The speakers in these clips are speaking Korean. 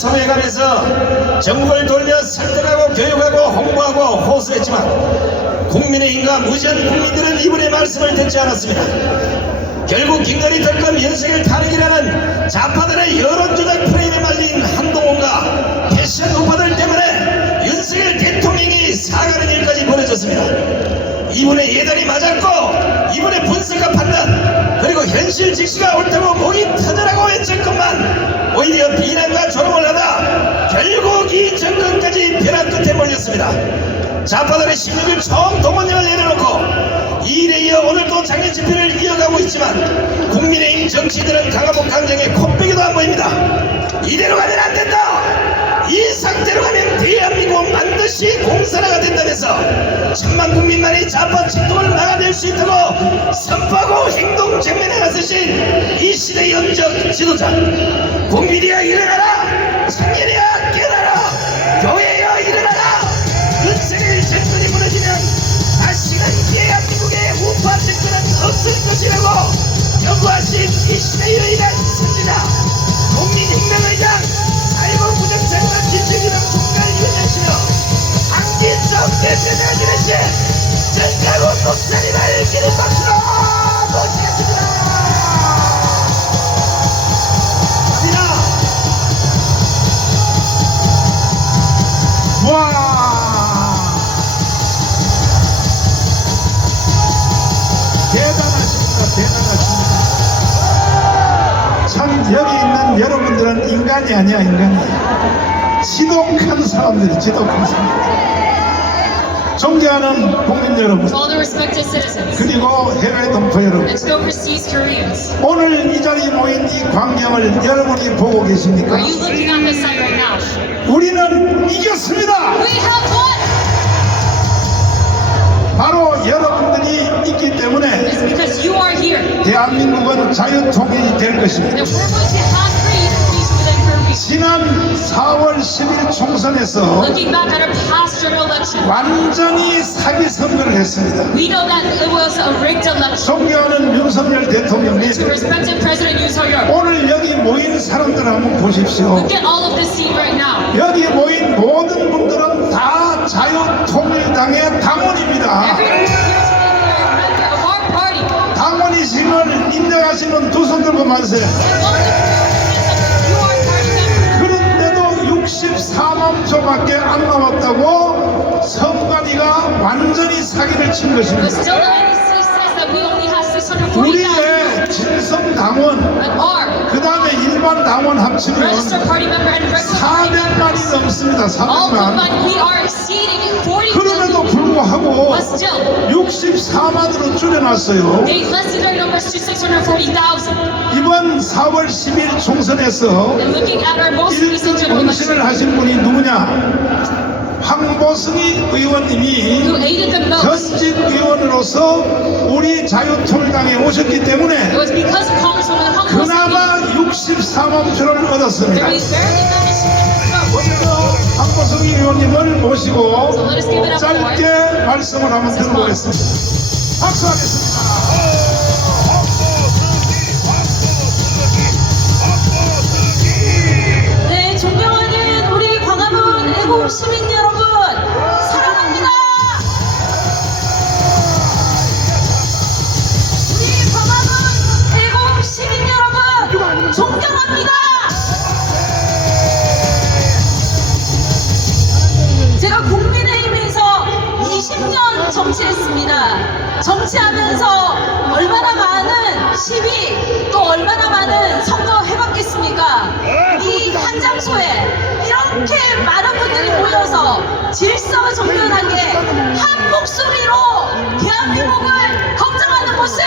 성회관에서 전국을 돌며 설득하고 교육하고 홍보하고 호소했지만 국민의힘과 무지한 국민들은 이분의 말씀을 듣지 않았습니다. 결국 김건희 특검 윤석열 탄핵이라는 좌파들의 여론조작 프레임에 말린 한동훈과 패션 우파들 때문에 윤석열 대통령이 사과하는 일까지 벌어졌습니다. 이분의 예단이 맞았고 이분의 분석과 판단 그리고 현실 직시가 옳다고 목이 터져라고 외쳤건만 오히려 비난과 조롱을 하다 결국 이 정권까지 벼랑 끝에 몰렸습니다. 좌파들의 16일 처음 동원령을 내려놓고 이일에 이어 오늘도 장애 집회를 이어가고 있지만 국민의힘 정치인들은 강화문 광장에 코빼기도 안 보입니다. 이대로 가면 안 된다. 이 상태로 가면 대한민국은 반드시 공산화가 된다면서 천만 국민만이 좌파 침통을 막아낼 수 있다고 선포하고 행동 정면에 나서신 이 시대의 영적 지도자 국민이야 일어나라. 청년이야 깨어나라. 교회야 일어나라. 윤석열 정권이 무너지면 다시는 대한민국의 우파 정권은 없을 것이라고 경고하신 이 시대의 유일한 선지자 국민혁명의장 사회부부장장관 김정일은 국가위원장이시며 한기적 대표자가 지내신 정가국 목사님을 기린 박수로 모시겠습니다. 갑니다. 와! 대단하십니다. 대단하십니다. 참 여기 있는 여러분들은 인간이 아니야. 인간이 지독한 사람들이 지독한 사람들. 존경하는 국민 여러분 To all the respected citizens 그리고 해외 동포 여러분, and to overseas Koreans, 오늘 이 자리에 모인 이 광경을 여러분이 보고 계십니까? are you looking at this site right now? 우리는 이겼습니다. We have won! 바로 여러분들이 있기 때문에 It's because you are here 대한민국은 자유통일이 될 것입니다. that we're going to have free peace within Korea. 지난 4월 10일 총선에서 Looking back at our past general election, 완전히 사기 선거를 했습니다. we know that it was a rigged election. 존경하는 윤석열 대통령님, To respected President Yoon Suk-yeol, 오늘 여기 모인 사람들 한번 보십시오. look at all of this scene right now. 여기 모인 모든 분들은 다 자유통일당의 당원입니다. Everyone here today are a member of our party. 당원이심을 인정하시는 두 손 들고 만세. And all of you are party members. 그런데도 64만 표밖에 안 나왔다고 선관위가 완전히 사기를 친 But 것입니다. still the NEC says that we only have 640,000 우리의 진성 당원, and our 그 다음에 일반 당원 합치면 registered party member and regular party 400만이 members. 넘습니다. All 400만. combined, we are exceeding 40 그럼에도 million. 불구하고 But still, 64만으로 줄여놨어요. they lessened their numbers to 640,000. 이번 4월 10일 총선에서 And looking at our most recent 1등 general 공신을 election, 하신 분이 누구냐? 황보승이 의원님이 who aided the most, 전직 의원으로서 우리 자유통일당에 오셨기 때문에 it was because of Congresswoman Hong Kong. 그나마 64만 표를 There 얻었습니다. is barely managed to get the vote. 오늘도 황보승 의원님을 모시고 So let us give it up for 짧게 말씀을 한번 들어보겠습니다. 박수하겠습니다. 네, 존경하는 우리 광화문 애국 시민 여러분, 사랑합니다. 우리 광화문 애국 시민 여러분, 존경합니다. 제가 국민의힘에서 20년 정치했습니다. 정치하면서 얼마나 많은 시위, 또 얼마나 많은 선거 해봤겠습니까? 이 한 장소에 이렇게 많은 분들이 모여서 질서정연하게 한 목소리로 대한민국을 걱정하는 모습,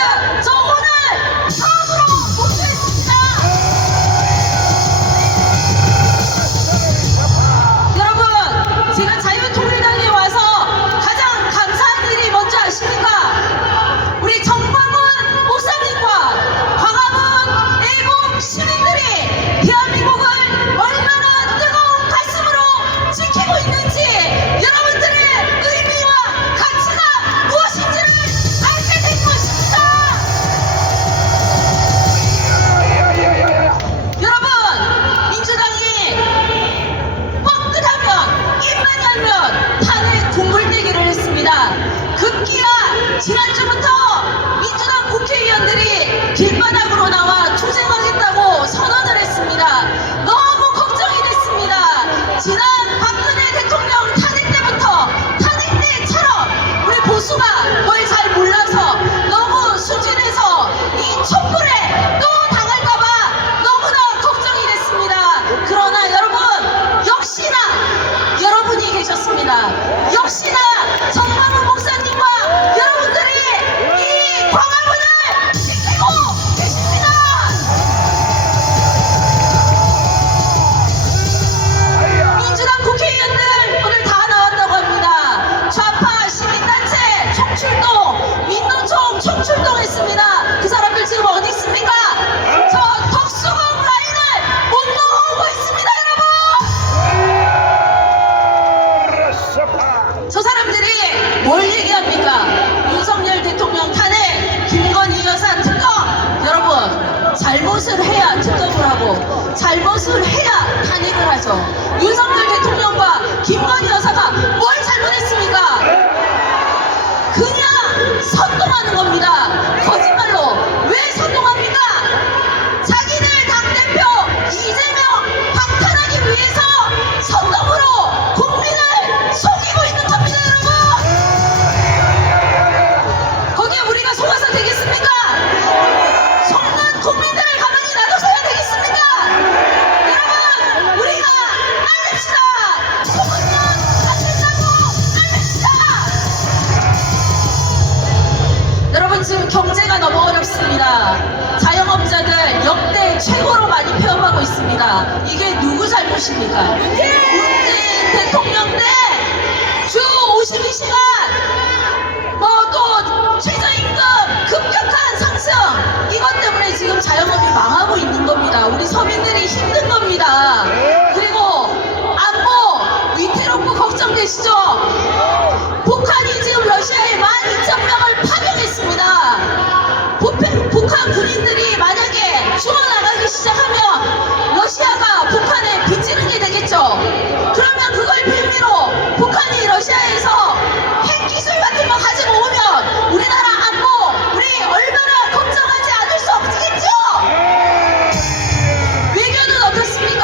저 오늘 처음으로 목도했습니다. 여러분, 제가 자유통일당에 와서 가장 감사한 일이 뭔지 아십니까? 우리 정광훈 목사님과 광화문 애국 시민들이 대한민국을 얼마나 뜨거운 가슴으로 지키고 있는지 여러분들의 의미와 가치가 무엇인지를 알게 된 것입니다. 길바닥으로 나와 투쟁하겠다고 선언을 했습니다. 너무 걱정이 됐습니다. 지난 박근혜 대통령 탄핵 때부터 탄핵 때처럼 우리 보수가 뭘 잘 몰라서 너무 수준에서 이 촛불에 또 당할까봐 너무나 걱정이 됐습니다. 그러나 여러분, 역시나 여러분이 계셨습니다. 역시나 정광훈 목사님과 여러분들이 이 광화문을 지키고 계십니다. 민주당 국회의원들 오늘 다 나왔다고 합니다. 좌파 시민단체 총출동, 민노총 총출동했습니다. 그 사람들 지금 어디 있습니까? 저 덕수궁 라인을 못 넘어오고 있습니다, 여러분. 저 사람들이 뭘 얘기합니까? 윤석열 대통령 탄핵, 김건희 여사 특검. 여러분, 잘못을 해야 특검을 하고 잘못을 해야 탄핵을 하죠. 윤석열 대통령과 김건희 여사가 뭘 잘못했습니까? 그냥 선동하는 겁니다. 거짓말로. 왜 선동합니까? 자기들 당대표 이재명 방탄하기 위해서 선동으로 국민을 속이고 있는 겁니다, 여러분. 거기에 우리가 속아서 되겠습니까? 속는 국민들을 가만히 놔둬서야 되겠습니까? 여러분, 우리가 알립시다. 속으면 안 된다고 알립시다. 여러분, 지금 경제가 너무 어렵습니다. 자영업자들 역대 최고로 많이 폐업하고 있습니다. 이게 누구 잘못입니까? 문재인 대통령 때 주 52시간, 뭐 또 최저임금 급격한 상승, 이것 때문에 지금 자영업이 망하고 있는 겁니다. 우리 서민들이 힘든 겁니다. 그리고 안보 위태롭고 걱정되시죠? 북한이 지금 러시아에 12,000명을 파병했습니다. 북한 군인들이 만약에 죽어나가기 시작하면 러시아가 북한에 빚지는 게 되겠죠. 그러면 그걸 빌미로 북한이 러시아에서 핵기술 같은 거 가지고 오면 우리나라 안보 우리 얼마나 걱정하지 않을 수 없겠죠. 외교는 어떻습니까?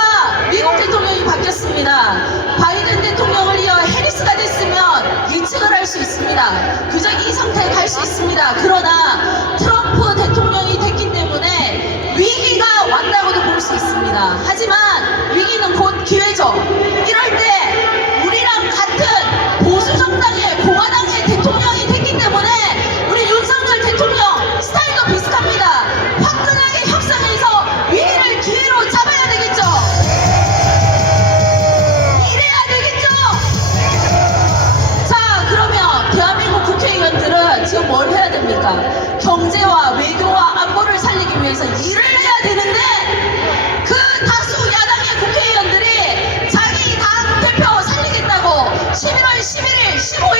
미국 대통령이 바뀌었습니다. 바이든 대통령을 이어 해리스가 됐으면 예측을 할 수 있습니다. 그저 이 상태에 갈 수 있습니다. 그러나 트럼프 대통령이 됐기 때문에 위기가 왔다고도 볼 수 있습니다. 하지만 위기는 곧 기회죠. 이럴 때 우리랑 같은 보수 정당의 공화당의 대통령이 됐기 때문에 우리 윤석열 대통령 스타일도 비슷합니다. 화끈하게 협상해서 위기를 기회로 잡아야 되겠죠. 이래야 되겠죠. 자, 그러면 대한민국 국회의원들은 지금 뭘 해야 됩니까? 경제와 외교와 안보를 살리기 위해서 일을 해야 되는데 그 다수 야당의 국회의원들이 자기 당 대표 살리겠다고 11월 11일, 15일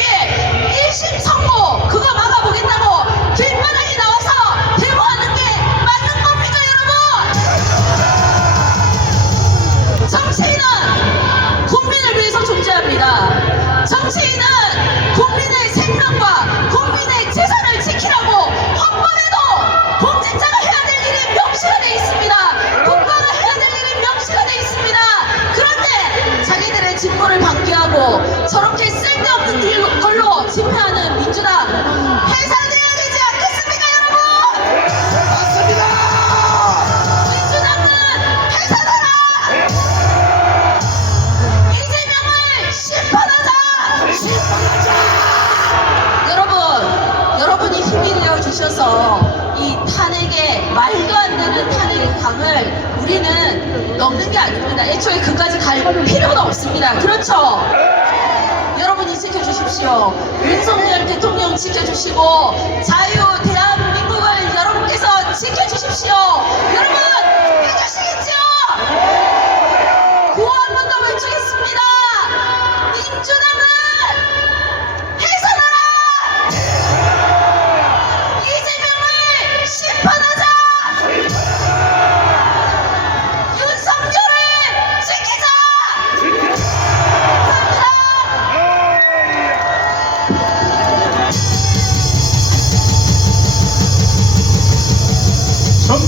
1심 선고 그거 막아보겠다고 길바닥에 나와서 데모하는 게 맞는 겁니까, 여러분? 정치인은 국민을 위해서 존재합니다. 정치인은 국민의 생명과 국민의 재산을 지키라고 헌법에도 공직자가 해야 될 일이 명시가 돼 있습니다. 국가가 해야 될 일이 명시가 돼 있습니다. 그런데 자기들의 직무를 방기하고 저렇게 쓸데없는 걸로 집회하는 민주당 해산해야 되지 않겠습니까, 여러분? 맞습니다. 민주당은 해산하라! 이재명을 심판하자! 여러분이 힘이 되어 주셔서 이 탄핵의 말도 안 되는 탄핵의 강을 우리는 넘는 게 아닙니다. 애초에 그까지 갈 필요가 없습니다. 그렇죠? 여러분이 지켜주십시오. 윤석열 대통령 지켜주시고 자유 대한민국을 여러분께서 지켜주십시오. 여러분 해주시겠죠? 구호 한 번 더 외치겠습니다. 민주당은 해산하라! 이재명을 심판하자! 윤석열을 지키자! 감사합니다.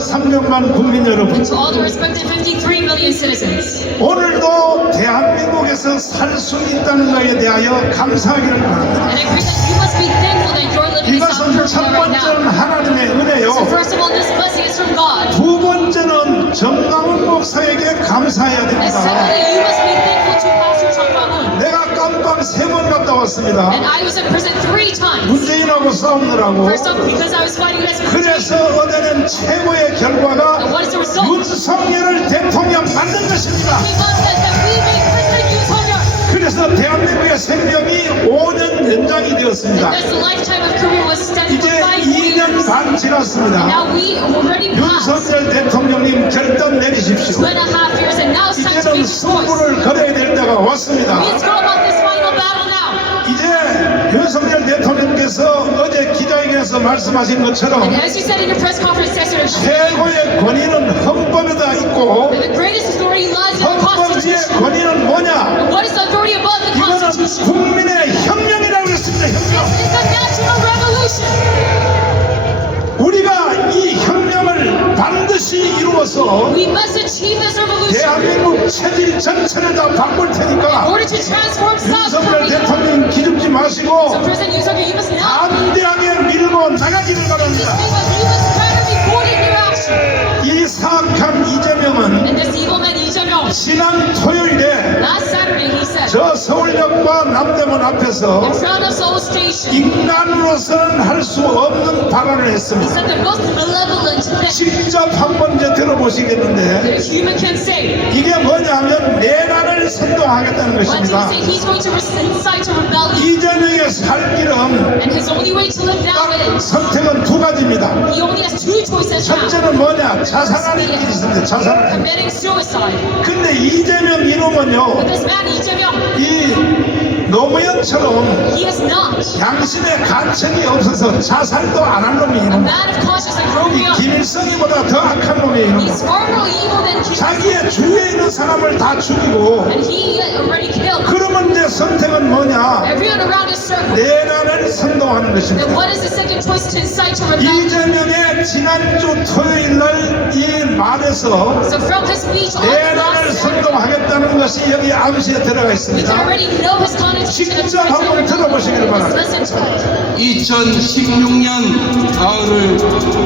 300만 국민 여러분, to all the respected 53 million citizens. 오늘도 대한민국에서 살 수 있다는 것에 대하여 감사하기를 바랍니다. And I pray that you must be thankful that you're living in South 이것은 첫 Korea right 번째는 now. 하나님의 So 은혜요. first of all, this blessing is from God. 두 번째는 정강훈 목사에게 감사해야 And 됩니다. secondly, you must be thankful to Pastor Chung Kwang-un. 내가 깜빵 3번 갔다 왔습니다. And I was in prison 3 times. 문재인하고 싸우느라고. First off, because I was fighting against 그래서 얻어낸 최고의 And 결과가 what is the result? 윤석열을 대통령 만든 것입니다. We got that we made President Yoon Suk-yeol. 그래서 대한민국의 생명이 5년 연장이 되었습니다. Thus, the lifetime of Korea was extended 이제 for 5 2년 years. 반 지났습니다. Now we already passed 윤석열 대통령님 결단 내리십시오. 2.5 years, and now it's time to 이제는 make a choice. 승부를 걸어야 될 때가 왔습니다. Let's go about this final battle now. 이제 윤석열 대통령께서 어제 기자회견에서 말씀하신 것처럼 And as you said in your press conference yesterday, 최고의 권위는 헌법에다 있고 the greatest authority lies in the 헌법 위의 Constitution. 권위는 뭐냐? And what is the authority above the 이거는 Constitution? 국민의 혁명이라고 했습니다. 혁명. It's a national revolution. 우리가 이 혁명을 반드시 이루어서 We must achieve this revolution 대한민국 체질 전체를 다 바꿀 in 테니까 order to transform South 윤석열 Korea. 대통령 기죽지 So 마시고 President Yoon Suk-yeol, you must not 담대하게 밀고 나가기를 바랍니다. you must try to be bold in your action. 이 사악한 이재명은 And this evil man Lee Jae-myung, 지난 토요일에 last Saturday he said, 저 서울역과 남대문 앞에서 in front of Seoul Station, 인간으로서는 할 수 없는 발언을 he 했습니다. said the most malevolent thing 직접 한번 이제 들어보시겠는데 that a human can say. 이게 뭐냐면 내란을 선동하겠다는 What did he 것입니다. say? He's going to incite to rebellion. 이재명의 살 길은 And his only way to live now is, 선택은 두 가지입니다. he only has 2 choices now. 첫째는 뭐냐? 자살하는 길이 있습니다. 자살하는 길. Committing suicide. 근데 이재명 But 이놈은요, this man Lee Jae-myung, 이 노무현처럼 he is not 양심의 가책이 없어서 자살도 안 한 놈이 a 이놈. man of conscience like Romeo. 김일성이보다 더 악한 놈이 이놈. He's far more evil than Kim. 자기의 주위에 있는 사람을 다 죽이고 And he already killed 그러면 이제 선택은 뭐냐? everyone around his circle. 내란을 선동하는 Then 것입니다. what is the second choice to incite to rebellion? 이재명의 지난주 토요일 날 이 말에서 So from his speech on 내란을 last Saturday, 선동하겠다는 것이 여기 암시에 들어가 we can 있습니다. already know his constitution. 직접 한번 들어보시기를 바랍니다. Listen to it. 2016년 가을을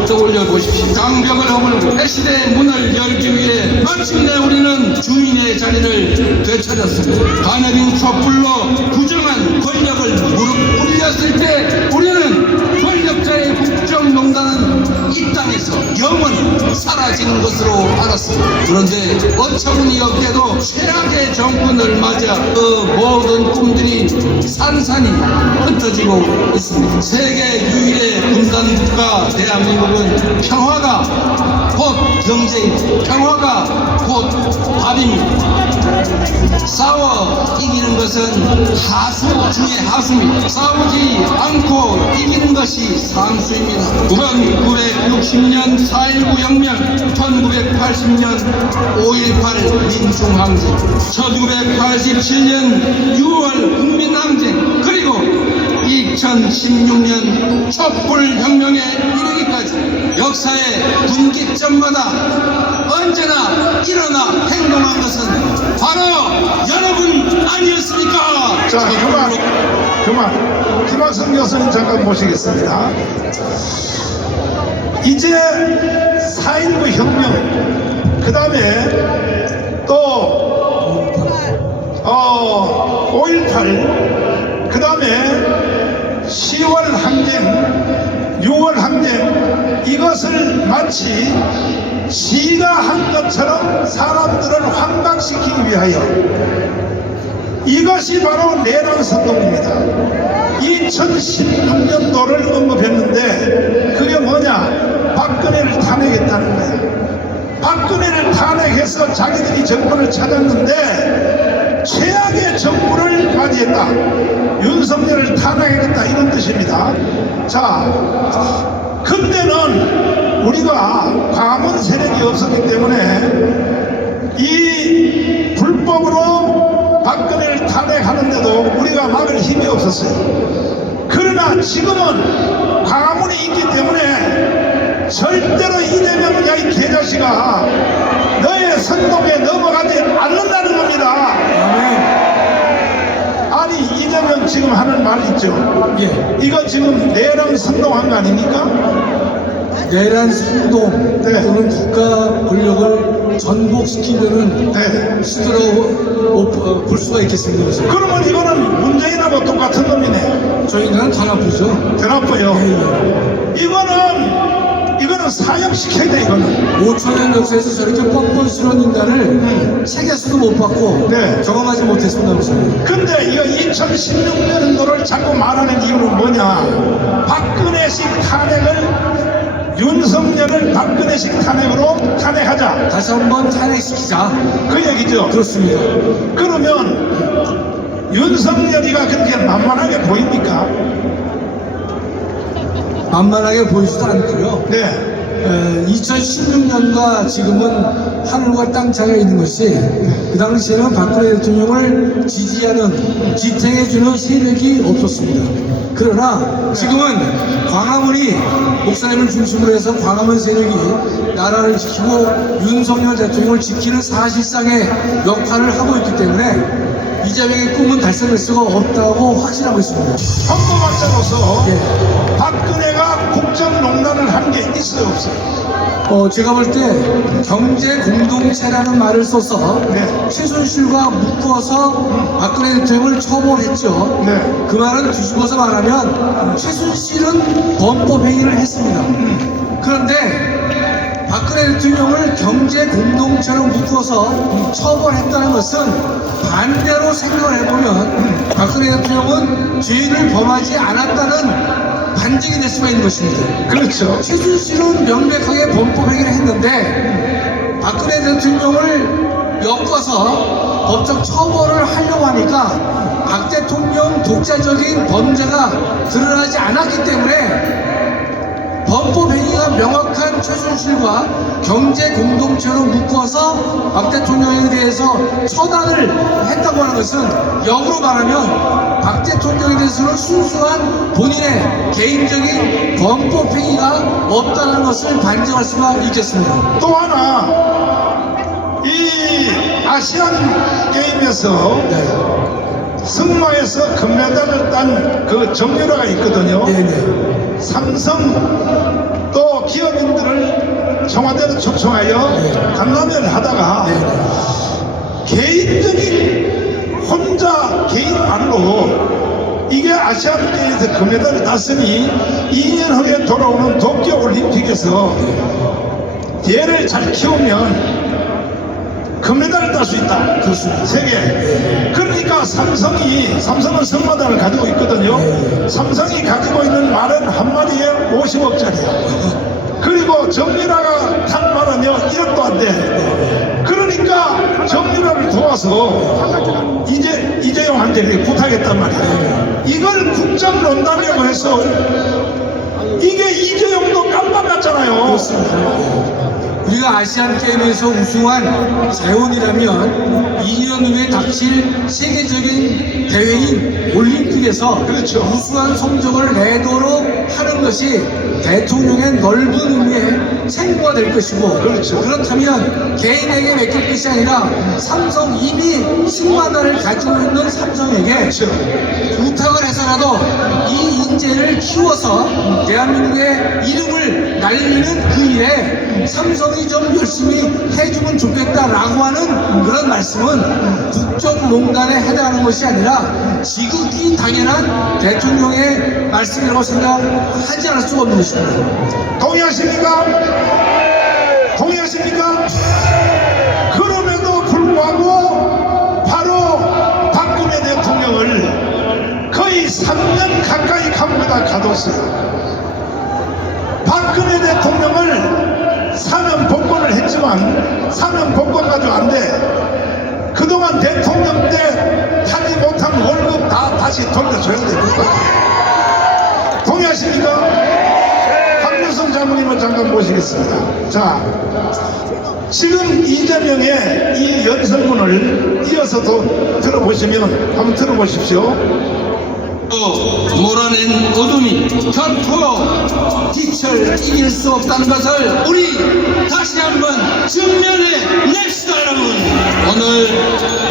떠올려 보십시오. 장벽을 허물고 핵시대의 문을 열기 위해 마침내 우리는 주인의 자리를 되찾았습니다. 가녀린 촛불로 부정한 권력을 무릎 꿇렸을 때 우리는 권력자의 국정농단은 이 땅에서 영원히 사라지는 것으로 알았습니다. 그런데 어처구니 없게도 최악의 정권을 맞아 그 모든 꿈들이 산산이 흩어지고 있습니다. 세계 유일의 분단국가 대한민국은 평화가 곧 경제입니다. 평화가 곧 밥입니다. 싸워 이기는 것은 하수 중의 하수입니다. 싸우지 않고 이기는 것이 상수입니다. 1960년 4.19 혁명, 1980년 5.18 민중항쟁, 1987년 6월 국민항쟁, 그리고 2016년 촛불혁명에 이르기까지 역사의 분기점마다 언제나 일어나 행동한 것은 바로 여러분 아니었습니까? 자, 그만. 김학성 교수님 잠깐 모시겠습니다. 이제 4.19 혁명, 그 다음에 또 5.18, 그 다음에 10월 항쟁, 6월 항쟁, 이것을 마치 지가 한 것처럼 사람들을 환각시키기 위하여 이것이 바로 내란 선동입니다. 2016년도를 언급했는데 그게 뭐냐? 박근혜를 탄핵했다는 거야. 박근혜를 탄핵해서 자기들이 정권을 찾았는데 최악의 정부를 맞이했다. 윤석열을 탄핵했다, 이런 뜻입니다. 자, 그때는 우리가 광화문 세력이 없었기 때문에 이 불법으로 박근혜를 탄핵하는데도 우리가 막을 힘이 없었어요. 그러나 지금은 광화문이 있기 때문에 절대로 이재명 야이 개자식아 너의 선동에 넘어가지 않는다는 겁니다. 아니 이재명 지금 하는 말 있죠. 예. 이거 지금 내란 선동한 거 아닙니까? 내란 선동 네. 또는 국가 권력을 전복시키려는 네. 시도라고 볼 수가 있겠습니다. 그래서 그러면 이거는 문재인하고 똑같은 놈이네. 저희는 더 나쁘죠. 더 나빠요. 이거는 사형시켜야 돼. 이거는 5천년 역사에서 저렇게 뻔뻔스러운 인간을 책에서도 못 봤고 네. 경험하지 못했습니다. 그래서 근데 이거 2016년도를 자꾸 말하는 이유는 뭐냐? 박근혜식 탄핵을 윤석열을 박근혜식 탄핵으로 탄핵하자 다시 한번 탄핵시키자. 그 얘기죠. 그렇습니다. 그러면 윤석열이가 그렇게 만만하게 보입니까? 만만하게 보이지도 않고요. 네. 2016년과 지금은 하늘과 땅 차이가 있는 것이 그 당시에는 박근혜 대통령을 지지하는 지탱해주는 세력이 없었습니다. 그러나 지금은 광화문이 목사님을 중심으로 해서 광화문 세력이 나라를 지키고 윤석열 대통령을 지키는 사실상의 역할을 하고 있기 때문에 이재명의 꿈은 달성될 수가 없다고 확신하고 있습니다. 헌법학자로서 예. 박근혜가 국정농단을 한 게 있어요, 없어요? 제가 볼 때 경제 공동체라는 말을 써서 네. 최순실과 묶어서 박근혜 대통령을 처벌했죠. 네. 그 말은 뒤집어서 말하면 최순실은 범법 행위를 했습니다. 그런데 박근혜 대통령을 경제 공동체로 묶어서 처벌했다는 것은 반대로 생각을 해보면 박근혜 대통령은 죄를 범하지 않았다는 반증이 될 수가 있는 것입니다. 그렇죠. 최순실은 명백하게 범법 행위를 했는데 박근혜 대통령을 엮어서 법적 처벌을 하려고 하니까 박 대통령 독자적인 범죄가 드러나지 않았기 때문에 범법 행위가 명확한 최순실과 경제 공동체로 묶어서 박 대통령에 대해서 처단을 했다고 하는 것은 역으로 말하면 박 대통령에 대해서는 순수한 본인의 개인적인 범법 행위가 없다는 것을 반증할 수가 있겠습니다. 또 하나, 이 아시안 게임에서 승마에서 금메달을 딴 그 정유라가 있거든요. 네네. 삼성 또 기업인들을 청와대로 초청하여 간담회를 하다가 개인적인 혼자 개인만으로 이게 아시안 게임에서 금메달을 땄으니 2년 후에 돌아오는 도쿄 올림픽에서 얘를 잘 키우면 금메달을 딸 수 있다. 그렇습니다. 세계. 그러니까 삼성은 승마단을 가지고 있거든요. 삼성이 가지고 있는 말은 한 마리에 50억짜리야. 그리고 정유라가 탄 말은요 1억도 안 돼. 그러니까 정유라를 도와서 이재용한테 부탁했단 말이야. 이걸 국정농단이라고 해서 이게 이재용도 깜빡했잖아요. 그렇습니다. 우리가 아시안 게임에서 우승한 재원이라면 2년 후에 닥칠 세계적인 대회인 올림픽에서 그렇죠. 우수한 성적을 내도록 하는 것이 대통령의 넓은 의미의 책무가 될 것이고 그렇죠. 그렇다면 개인에게 맡길 것이 아니라 삼성 이미 10만 원을 가지고 있는 삼성에게 그렇죠. 부탁을 해서라도 이 인재를 키워서 대한민국의 이름을 날리는 그 일에 삼성이 좀 열심히 해주면 좋겠다라고 하는 그런 말씀은 국정농단에 해당하는 것이 아니라 지극히 당연한 대통령의 말씀이라고 생각하지 않을 수가 없는 것입니다. 동의하십니까? 동의하십니까? 그럼에도 불구하고 바로 박근혜 대통령을 거의 3년 가까이 감옥에다 가뒀어요. 박근혜 대통령을 사면 복권을 했지만 사면 복권 가지고 안 돼. 그동안 대통령 때 타지 못한 월급 다 다시 돌려줘야 됩니다. 동의하십니까? 박유성 장모님을 잠깐 모시겠습니다. 자, 지금 이재명의 이 연설문을 이어서 또 들어보시면 한번 들어보십시오. 또 몰아낸 어둠이 결코 빛을 이길 수 없다는 것을 우리 다시 한번 증명해 냅시다. 여러분, 오늘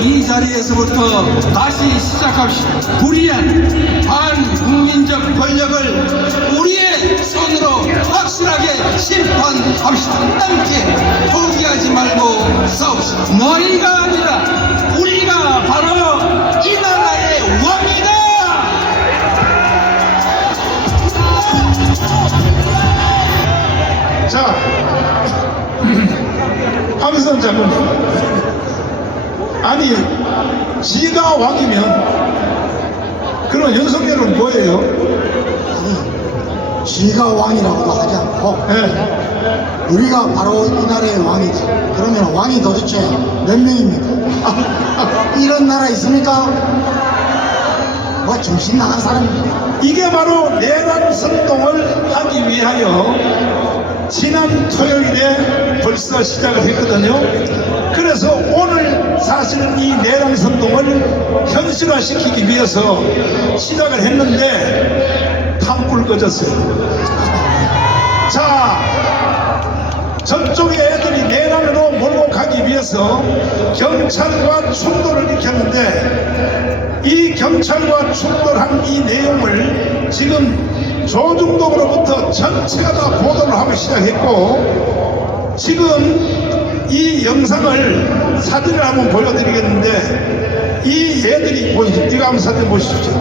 이 자리에서부터 다시 시작합시다. 불의한 반국민적 권력을 우리의 손으로 확실하게 심판합시다. 함께 포기하지 말고 싸웁시다. 너희가 아니라 우리가 바로 이 나라의 왕이다. 자, 황선 장군님, 아니 지가 왕이면 그럼 윤석열은 뭐예요? 아니, 지가 왕이라고도 하지 않고 예. 우리가 바로 이 나라의 왕이지. 그러면 왕이 도대체 몇 명입니까? 이런 나라 있습니까? 뭐 정신 나간 사람입니다. 이게 바로 내란 선동을 하기 위하여 지난 토요일에 벌써 시작을 했거든요. 그래서 오늘 사실은 이 내란 선동을 현실화시키기 위해서 시작을 했는데 탐불 꺼졌어요. 자, 저쪽에 애들이 내란으로 몰고 가기 위해서 경찰과 충돌을 일으켰는데 이 경찰과 충돌한 이 내용을 지금 조중동으로부터 전체가 다 보도를 하기 시작했고, 지금 이 영상을 사진을 한번 보여드리겠는데 이 애들이 보이죠? 이거 한번 사진 보십시오.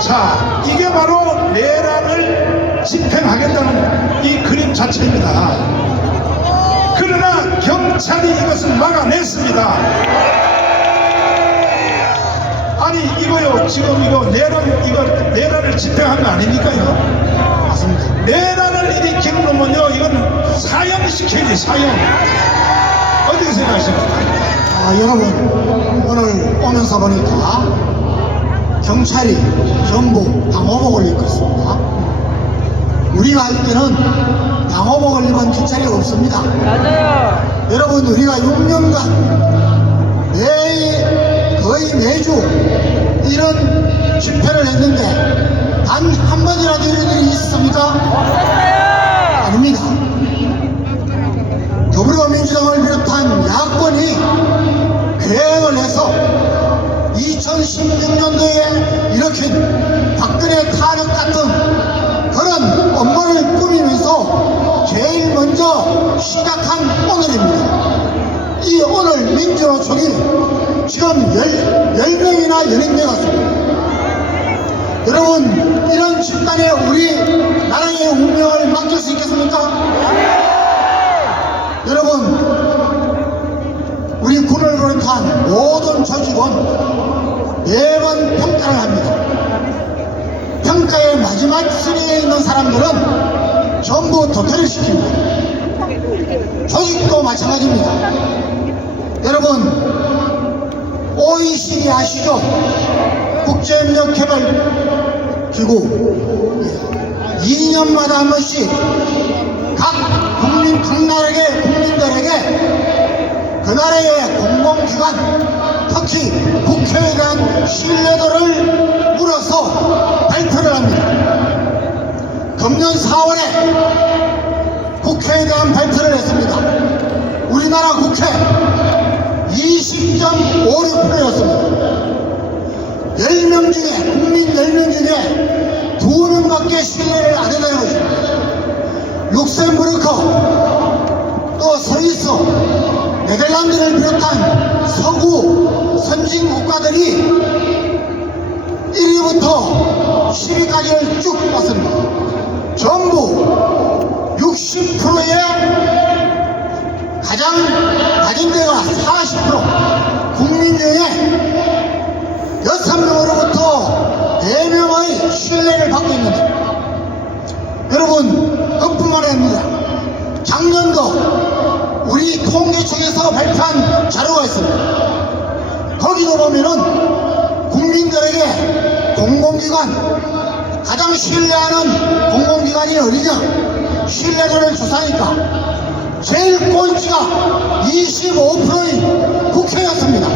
자, 이게 바로 내란을 집행하겠다는 이 그림 자체입니다. 그러나 경찰이 이것을 막아냈습니다. 아니 이거요, 지금 이거 내란을 집행한 거 아닙니까? 이거 맞습니다. 내란을 일으키는 놈은요, 이건 사형시켜야지. 사형. 어떻게 생각하십니까? 여러분, 오늘 오면서 보니까 경찰이 전부 방호복을 입고 있습니다. 우리가 할 때는 방호복을 입은 경찰이 없습니다. 맞아요. 여러분, 우리가 6년간 거의 매주 이런 집회를 했는데 단 한 번이라도 이런 일이 있습니까? 아닙니다. 더불어민주당을 비롯한 야권이 계획을 해서 2016년도에 일으킨 박근혜 탄핵 같은 그런 업무를 꾸미면서 제일 먼저 시작한 오늘입니다. 이 오늘 민주노총이 지금 10명이나 연임되었습니다. 여러분, 이런 집단에 우리 나라의 운명을 맡길 수 있겠습니까? 여러분, 우리 군을 비롯한 모든 조직은 매번 평가를 합니다. 평가의 마지막 순위에 있는 사람들은 전부 도태를 시킵니다. 조직도 마찬가지입니다. 여러분, OECD 아시죠? 국제협력개발기구 2년마다 한 번씩 각 나라의 국민들에게 그 나라의 공공기관, 특히 국회에 대한 신뢰도를 물어서 발표를 합니다. 금년 4월에 국회에 대한 발표를 했습니다. 우리나라 국회 20.56%였습니다. 10명 중에, 국민 10명 중에 2명밖에 신뢰를 안 한다는 것입니다. 룩셈부르크, 또 스위스, 네덜란드를 비롯한 서구 선진 국가들이 1위부터 10위까지를 쭉 봤습니다. 전부 60%의 가장 낮은 데가 40%, 국민 중에 6명으로부터 4명의 신뢰를 받고 있는데, 여러분, 그뿐만 아닙니다. 작년도 우리 통계청에서 발표한 자료가 있습니다. 거기도 보면은 국민들에게 공공기관, 가장 신뢰하는 공공기관이 어디냐, 신뢰도를 조사하니까 제일 꼴찌가 25%인 국회였습니다.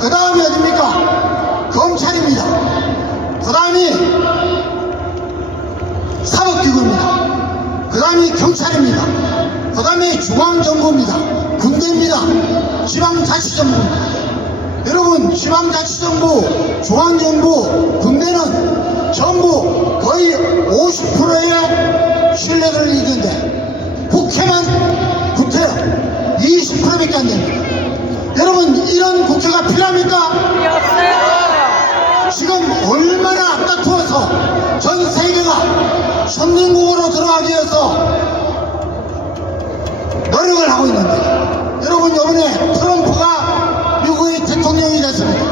그 다음이 어딥니까? 검찰입니다. 경찰입니다. 그 다음에 중앙정부입니다. 군대입니다. 지방자치정부입니다. 여러분, 지방자치정부, 중앙정부, 군대는 전부 거의 50%의 신뢰를 잃는데 국회만 구태여 20%밖에 안 됩니다. 여러분, 이런 국회가 필요합니까? 지금 얼마나 앞다투어서 전 세계가 선진국으로 들어가기 위해서 노력을 하고 있는데, 여러분, 이번에 트럼프가 미국의 대통령이 됐습니다.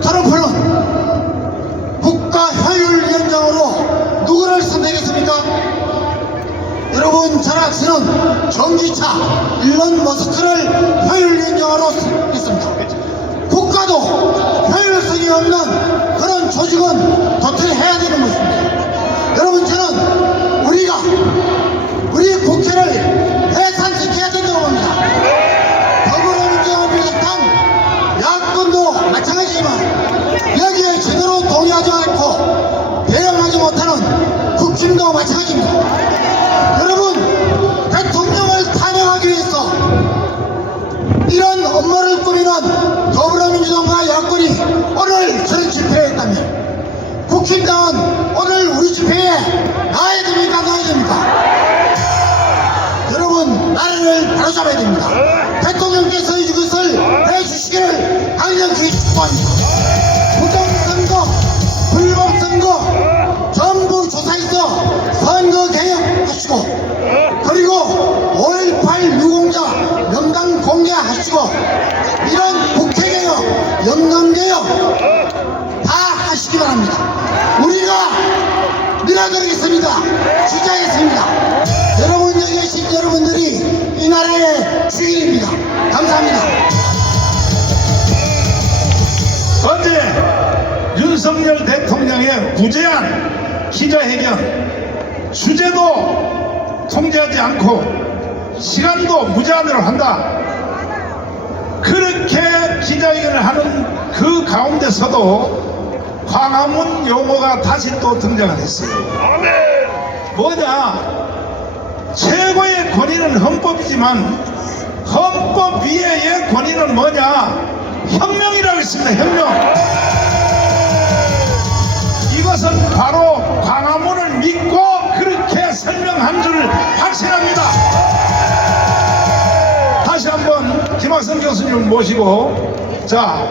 트럼프는 국가효율위원장으로 누구를 선택했습니까? 여러분, 전학스는 전기차 일론 머스크를 효율위원장으로 했습니다. 국가도 효율성이 없는 그런 조직은 도태해야 되는 것입니다. 여러분, 저는 우리 국회를 해산시켜야 된다고 봅니다. 더불어민주당을 비롯한 야권도 마찬가지지만 여기에 제대로 동의하지 않고 대응하지 못하는 국힘도 마찬가지입니다. 여러분, 대통령을 탄핵하기 위해서 이런 업무를 꾸미는 더불어민주당과 야권이 오늘 저런 집회에 했다면 국힘당은 오늘 우리 집회에 나와야 됩니까? 나와야 됩니까? 여러분, 나라를 바로잡아야 됩니다. 대통령께서 이것을 해주시기를 강력히 축복합니다. 부정선거, 불법선거 전부 조사해서 선거개혁하시고, 그리고 5.18 유공자 명단 공개하시고, 이런 국회개혁, 연금개혁 다 하시기 바랍니다. 우리가 밀어드리겠습니다. 지지하겠습니다. 여러분, 여기 계신 여러분들이 이 나라의 주인입니다. 감사합니다. 어제 윤석열 대통령의 무제한 기자회견, 주제도 통제하지 않고 시간도 무제한으로 한다. 그렇게 기자회견을 하는 그 가운데서도 광화문 용어가 다시 또 등장을 했어요. 뭐냐? 최고의 권위는 헌법이지만 헌법 위에의 권위는 뭐냐? 혁명이라고 했습니다. 혁명. 이것은 바로 광화문을 믿고 그렇게 설명한 줄 확신합니다. 다시 한번 김학성 교수님을 모시고, 자,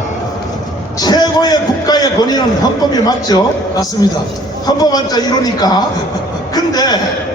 최고의 국가의 권위는 헌법이 맞죠? 맞습니다. 헌법학자 1호니까. 근데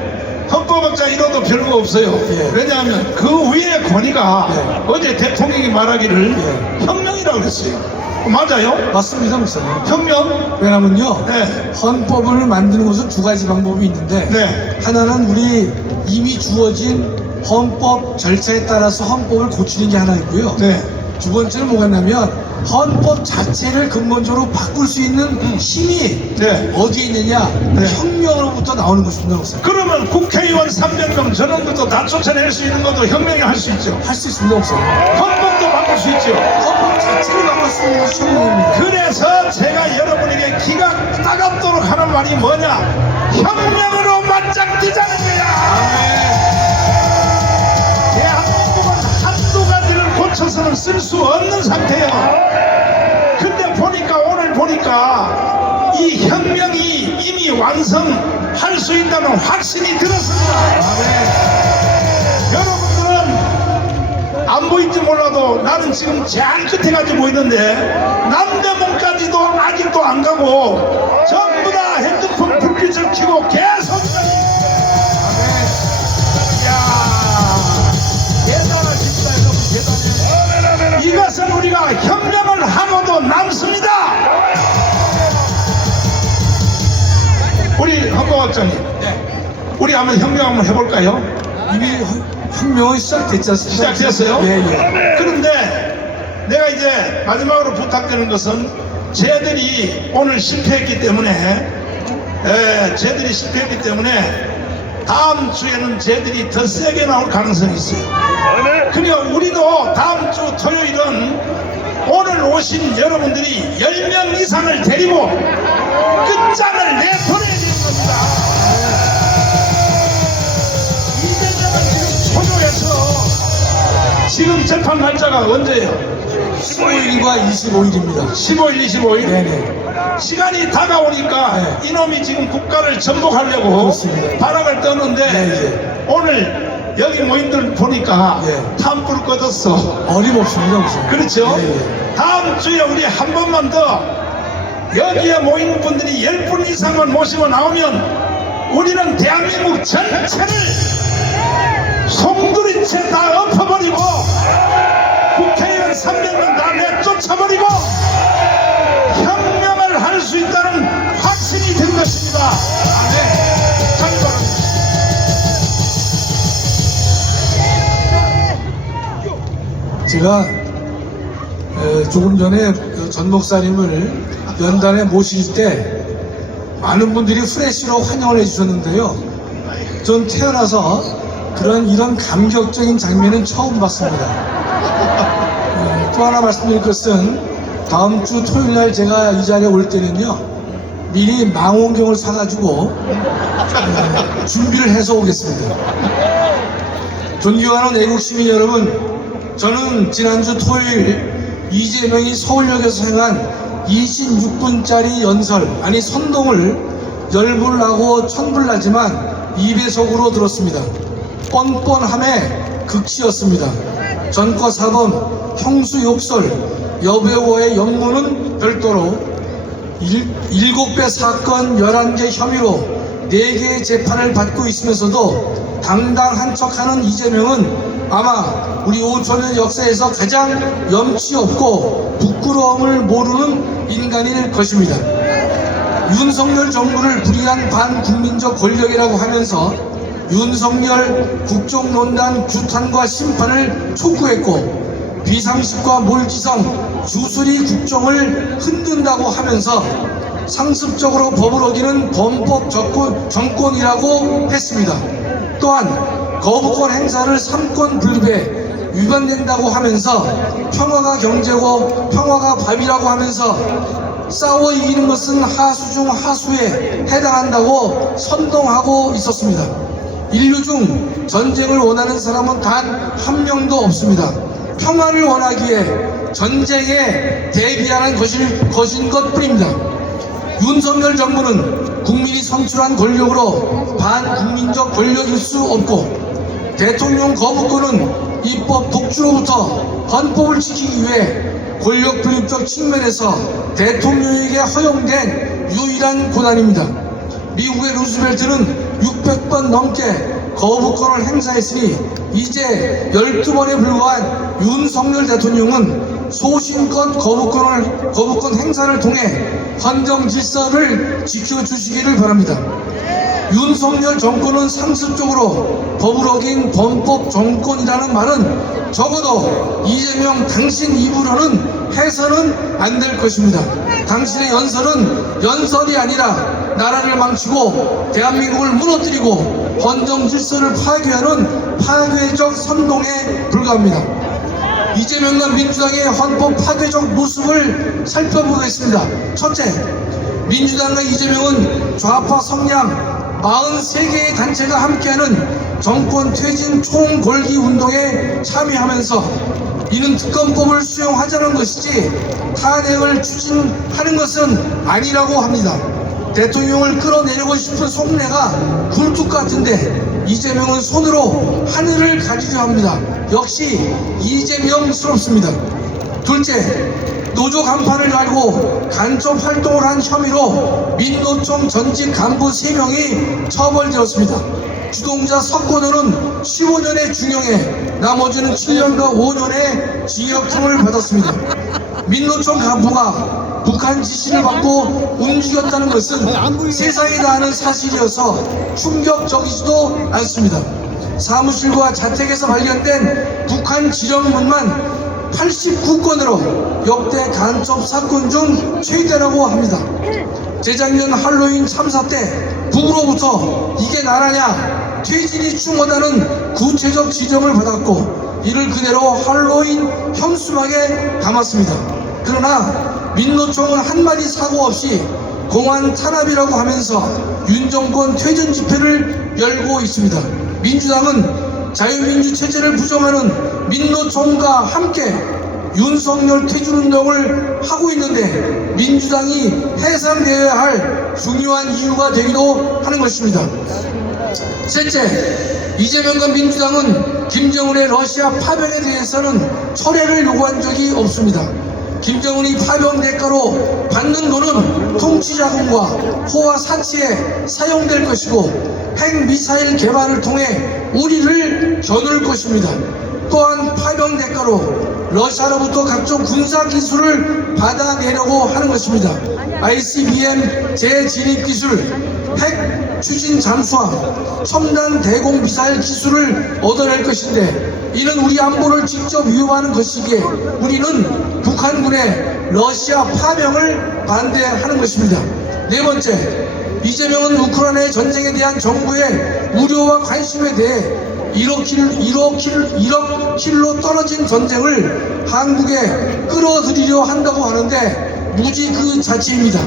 헌법학자 1호도 별거 없어요. 예. 왜냐하면 그 위의 권위가 예. 어제 대통령이 말하기를 혁명이라고 그랬어요. 맞아요? 맞습니다, 목사님. 혁명? 왜냐면요, 네. 헌법을 만드는 것은 두 가지 방법이 있는데, 네. 하나는 우리 이미 주어진 헌법 절차에 따라서 헌법을 고치는 게 하나 있고요. 네. 두 번째는 뭐가 있냐면 헌법 자체를 근본적으로 바꿀 수 있는 힘이 네. 어디에 있느냐? 네. 혁명으로부터 나오는 것입니다, 목사님. 그러면 국회의원 300명 저런 것도 다 쫓아낼 수 있는 것도 혁명이 할 수 있죠. 할 수 있습니다, 목사님. 헌법도 바꿀 수 있죠. 헌법 자체를 바꿀 수 있는 것이 혁명입니다. 그래서 제가 여러분에게 기가 따갑도록 하는 말이 뭐냐? 혁명으로 맞짱 뜨자는 거야. 대한민국은 한두 가지를 고쳐서는 쓸 수 없는 상태예요. 근데 오늘 보니까 이 혁명이 이미 완성할 수 있다는 확신이 들었습니다. 여러분들은 안 보일지 몰라도 나는 지금 제일 끝에 가지고 보이는데 남대문까지도 아직도 안 가고 전부 다 핸드폰 불빛을 켜고 계속 대단하십니다. 여러분, 대단해요. 이것은 우리가 혁명을 하고도 남습니다. 우리 헌법학자님, 우리 한번 혁명 한번 해볼까요? 이미 혁명은 시작됐지 않습니까? 시작됐어요? 예, 예. 그런데 내가 이제 마지막으로 부탁드리는 것은 쟤들이 오늘 실패했기 때문에 다음 주에는 쟤들이 더 세게 나올 가능성이 있어요. 그러니까 우리도 다음 주 토요일은 오늘 오신 여러분들이 10명 이상을 데리고 끝장을 내보내야 되는 겁니다. 지금 재판 날짜가 언제예요? 15일과 25일입니다. 15일, 25일? 네네. 시간이 다가오니까 네. 이놈이 지금 국가를 전복하려고 그렇습니다. 발악을 떠는데 네. 오늘 여기 모임들 보니까 네. 탐불 꺼졌어. 어림없습니다, 우선. 그렇죠? 네. 다음 주에 우리 한 번만 더 여기에 모이는 분들이 10분 이상만 모시고 나오면 우리는 대한민국 전체를 송두리째 다 엎어버리고 국회의원 300명 다 내쫓아버리고 혁명을 할 수 있다는 확신이 든 것입니다. 네. 장관은 제가 조금 전에 전 목사님을 연단에 모실 때 많은 분들이 프레시로 환영을 해주셨는데요. 전 태어나서 이런 감격적인 장면은 처음 봤습니다. 또 하나 말씀드릴 것은 다음 주 토요일 날 제가 이 자리에 올 때는요, 미리 망원경을 사가지고 준비를 해서 오겠습니다. 존경하는 애국 시민 여러분, 저는 지난주 토요일 이재명이 서울역에서 행한 26분짜리 선동을 열불 나고 천불 나지만 2배속으로 들었습니다. 뻔뻔함의 극치였습니다. 전과 사범, 형수 욕설, 여배우와의 영모는 별도로 7배 사건 11개 혐의로 4개의 재판을 받고 있으면서도 당당한 척하는 이재명은 아마 우리 5천년 역사에서 가장 염치 없고 부끄러움을 모르는 인간일 것입니다. 윤석열 정부를 불의한 반국민적 권력이라고 하면서 윤석열 국정농단 규탄과 심판을 촉구했고 비상식과 몰지성 주술이 국정을 흔든다고 하면서 상습적으로 법을 어기는 범법 정권이라고 했습니다. 또한 거부권 행사를 3권 분립에 위반된다고 하면서 평화가 경제고 평화가 밥이라고 하면서 싸워 이기는 것은 하수 중 하수에 해당한다고 선동하고 있었습니다. 인류 중 전쟁을 원하는 사람은 단 한 명도 없습니다. 평화를 원하기에 전쟁에 대비하는 것인 것뿐입니다. 윤석열 정부는 국민이 선출한 권력으로 반국민적 권력일 수 없고 대통령 거부권은 입법 독주로부터 헌법을 지키기 위해 권력 분립적 측면에서 대통령에게 허용된 유일한 권한입니다. 미국의 루즈벨트는 600번 넘게 거부권을 행사했으니 이제 12번에 불과한 윤석열 대통령은 소신껏 거부권 행사를 통해 헌정 질서를 지켜주시기를 바랍니다. 윤석열 정권은 상습적으로 법을 어긴 범법 정권이라는 말은 적어도 이재명 당신 입으로는 해서는 안 될 것입니다. 당신의 연설은 연설이 아니라 나라를 망치고 대한민국을 무너뜨리고 헌정 질서를 파괴하는 파괴적 선동에 불과합니다. 이재명과 민주당의 헌법 파괴적 모습을 살펴보겠습니다. 첫째, 민주당과 이재명은 좌파 성향 43개의 단체가 함께하는 정권 퇴진 총궐기 운동에 참여하면서 이는 특검법을 수용하자는 것이지 탄핵을 추진하는 것은 아니라고 합니다. 대통령을 끌어내리고 싶은 속내가 굴뚝 같은데 이재명은 손으로 하늘을 가리려 합니다. 역시 이재명스럽습니다. 둘째, 노조 간판을 달고 간첩 활동을 한 혐의로 민노총 전직 간부 3명이 처벌되었습니다. 주동자 석권호는 15년의 징역에 나머지는 7년과 5년의 징역형을 받았습니다. 민노총 간부가 북한 지시를 받고 움직였다는 것은 세상이 다 아는 사실이어서 충격적이지도 않습니다. 사무실과 자택에서 발견된 북한 지령문만 89건으로 역대 간첩 사건 중 최대라고 합니다. 재작년 할로윈 참사 때 북으로부터 이게 나라냐 퇴진이 충하다는 구체적 지적을 받았고 이를 그대로 할로윈 현수막에 담았습니다. 그러나 민노총은 한마디 사고 없이 공안 탄압이라고 하면서 윤정권 퇴진 집회를 열고 있습니다. 민주당은 자유민주 체제를 부정하는 민노총과 함께 윤석열 퇴진운동을 하고 있는데 민주당이 해산되어야 할 중요한 이유가 되기도 하는 것입니다. 셋째, 이재명과 민주당은 김정은의 러시아 파병에 대해서는 철회를 요구한 적이 없습니다. 김정은이 파병 대가로 받는 돈은 통치자금과 호화 사치에 사용될 것이고 핵미사일 개발을 통해 우리를 겨눌 것입니다. 또한 파병 대가로 러시아로부터 각종 군사기술을 받아내려고 하는 것입니다. ICBM 재진입기술, 핵 추진 잠수함, 첨단 대공 미사일 기술을 얻어낼 것인데 이는 우리 안보를 직접 위협하는 것이기에 우리는 북한군의 러시아 파병을 반대하는 것입니다. 네 번째, 이재명은 우크라이나의 전쟁에 대한 정부의 우려와 관심에 대해 1억 킬로 떨어진 전쟁을 한국에 끌어들이려 한다고 하는데 무지 그 자체입니다.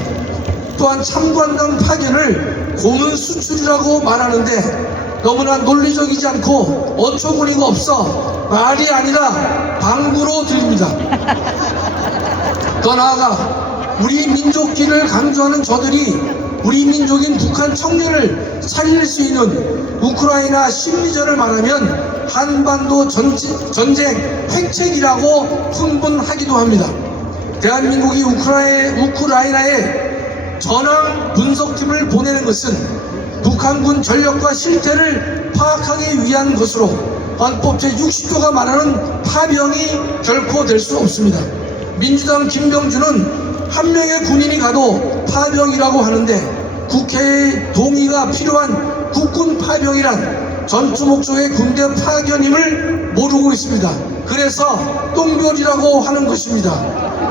또한 참관당 파견을 고문 수출이라고 말하는데 너무나 논리적이지 않고 어처구니가 없어 말이 아니라 방구로 들립니다. 더 나아가 우리 민족기를 강조하는 저들이 우리 민족인 북한 청년을 살릴 수 있는 우크라이나 심리전을 말하면 한반도 전쟁 획책이라고 흥분하기도 합니다. 대한민국이 우크라이나에 전황 분석팀을 보내는 것은 북한군 전력과 실태를 파악하기 위한 것으로 헌법 제60조가 말하는 파병이 결코 될 수 없습니다. 민주당 김병준은 한 명의 군인이 가도 파병이라고 하는데 국회의 동의가 필요한 국군 파병이란 전투 목적의 군대 파견임을 모르고 있습니다. 그래서 똥별이라고 하는 것입니다.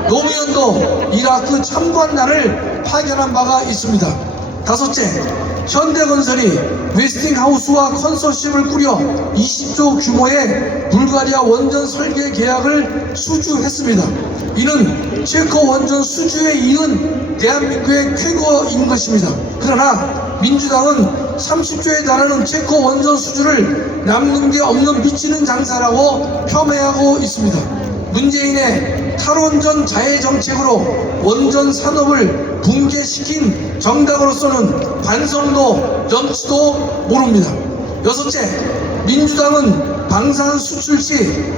노무현도 이라크 참관단을 파견한 바가 있습니다. 다섯째, 현대건설이 웨스팅하우스와 컨소시엄을 꾸려 20조 규모의 불가리아 원전 설계 계약을 수주했습니다. 이는 체코 원전 수주에 이은 대한민국의 쾌거인 것입니다. 그러나 민주당은 30조에 달하는 체코 원전 수주를 남는 게 없는 미치는 장사라고 폄훼하고 있습니다. 문재인의 탈원전 자해 정책으로 원전 산업을 붕괴시킨 정당으로서는 반성도 염치도 모릅니다. 여섯째, 민주당은 방산 수출 시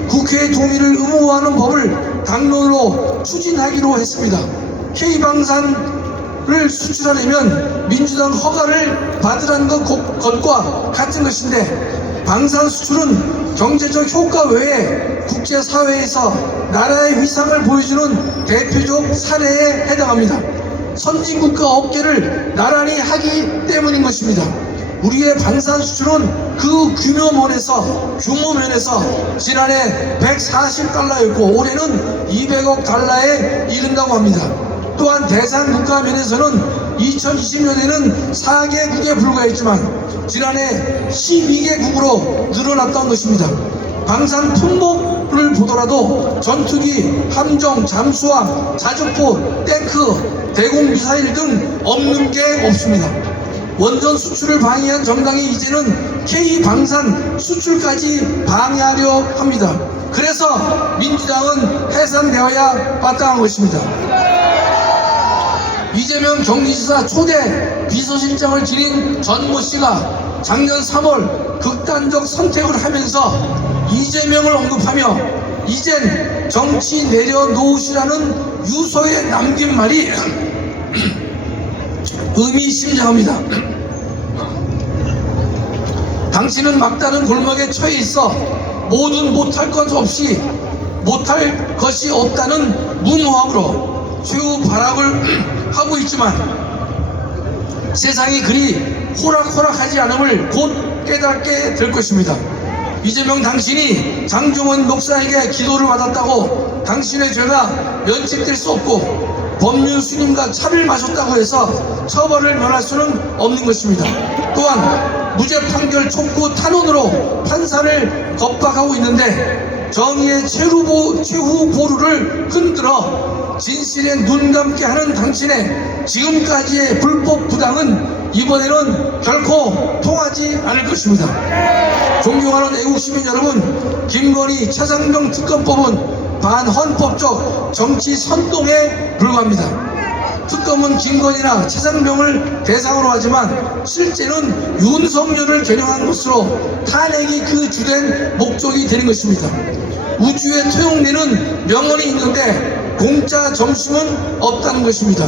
국회의 동의를 의무화하는 법을 당론으로 추진하기로 했습니다. K방산을 수출하려면 민주당 허가를 받으라는 것과 같은 것인데 방산 수출은 경제적 효과 외에 국제사회에서 나라의 위상을 보여주는 대표적 사례에 해당합니다. 선진국과 업계를 나란히 하기 때문인 것입니다. 우리의 방산 수출은 그 규모면에서 지난해 140달러였고 올해는 200억 달러에 이른다고 합니다. 또한 대상 국가 면에서는 2020년에는 4개국에 불과했지만 지난해 12개국으로 늘어났던 것입니다. 방산 품목을 보더라도 전투기, 함정, 잠수함, 자주포, 탱크, 대공미사일 등 없는 게 없습니다. 원전 수출을 방해한 정당이 이제는 K방산 수출까지 방해하려 합니다. 그래서 민주당은 해산되어야 마땅한 것입니다. 이재명 경기지사 초대 비서실장을 지닌 전모 씨가 작년 3월 극단적 선택을 하면서 이재명을 언급하며 이젠 정치 내려놓으시라는 유서에 남긴 말이 의미심장합니다. 당신은 막다른 골목에 처해 있어 모든 못할 것이 없다는 무모함으로 최후 발악을 하고 있지만 세상이 그리 호락호락하지 않음을 곧 깨닫게 될 것입니다. 이재명 당신이 장종원 목사에게 기도를 받았다고 당신의 죄가 면책될 수 없고 법륜 스님과 차를 마셨다고 해서 처벌을 면할 수는 없는 것입니다. 또한 무죄 판결 촉구 탄원으로 판사를 겁박하고 있는데 정의의 최후 보루를 흔들어 진실에 눈 감게 하는 당신의 지금까지의 불법 부당은 이번에는 결코 통하지 않을 것입니다. 존경하는 애국시민 여러분, 김건희 차상병 특검법은 반헌법적 정치 선동에 불과합니다. 특검은 김건희나 차상병을 대상으로 하지만 실제는 윤석열을 겨냥한 것으로 탄핵이 그 주된 목적이 되는 것입니다. 우주에 토용되는 명언이 있는데 공짜 점심은 없다는 것입니다.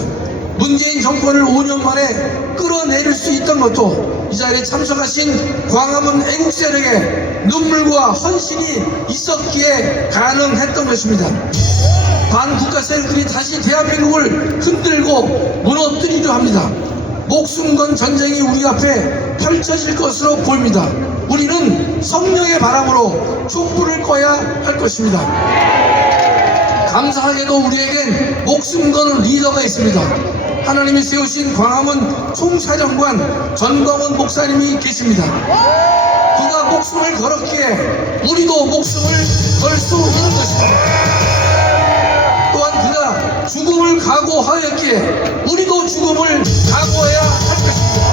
문재인 정권을 5년 만에 끌어내릴 수 있던 것도 이 자리에 참석하신 광화문 애국 세력의 눈물과 헌신이 있었기에 가능했던 것입니다. 반국가 세력들이 다시 대한민국을 흔들고 무너뜨리려 합니다. 목숨 건 전쟁이 우리 앞에 펼쳐질 것으로 보입니다. 우리는 성령의 바람으로 촛불을 꺼야 할 것입니다. 감사하게도 우리에겐 목숨 거는 리더가 있습니다. 하나님이 세우신 광화문 총사령관 전광훈 목사님이 계십니다. 그가 목숨을 걸었기에 우리도 목숨을 걸 수 있는 것입니다. 또한 그가 죽음을 각오하였기에 우리도 죽음을 각오해야 할 것입니다.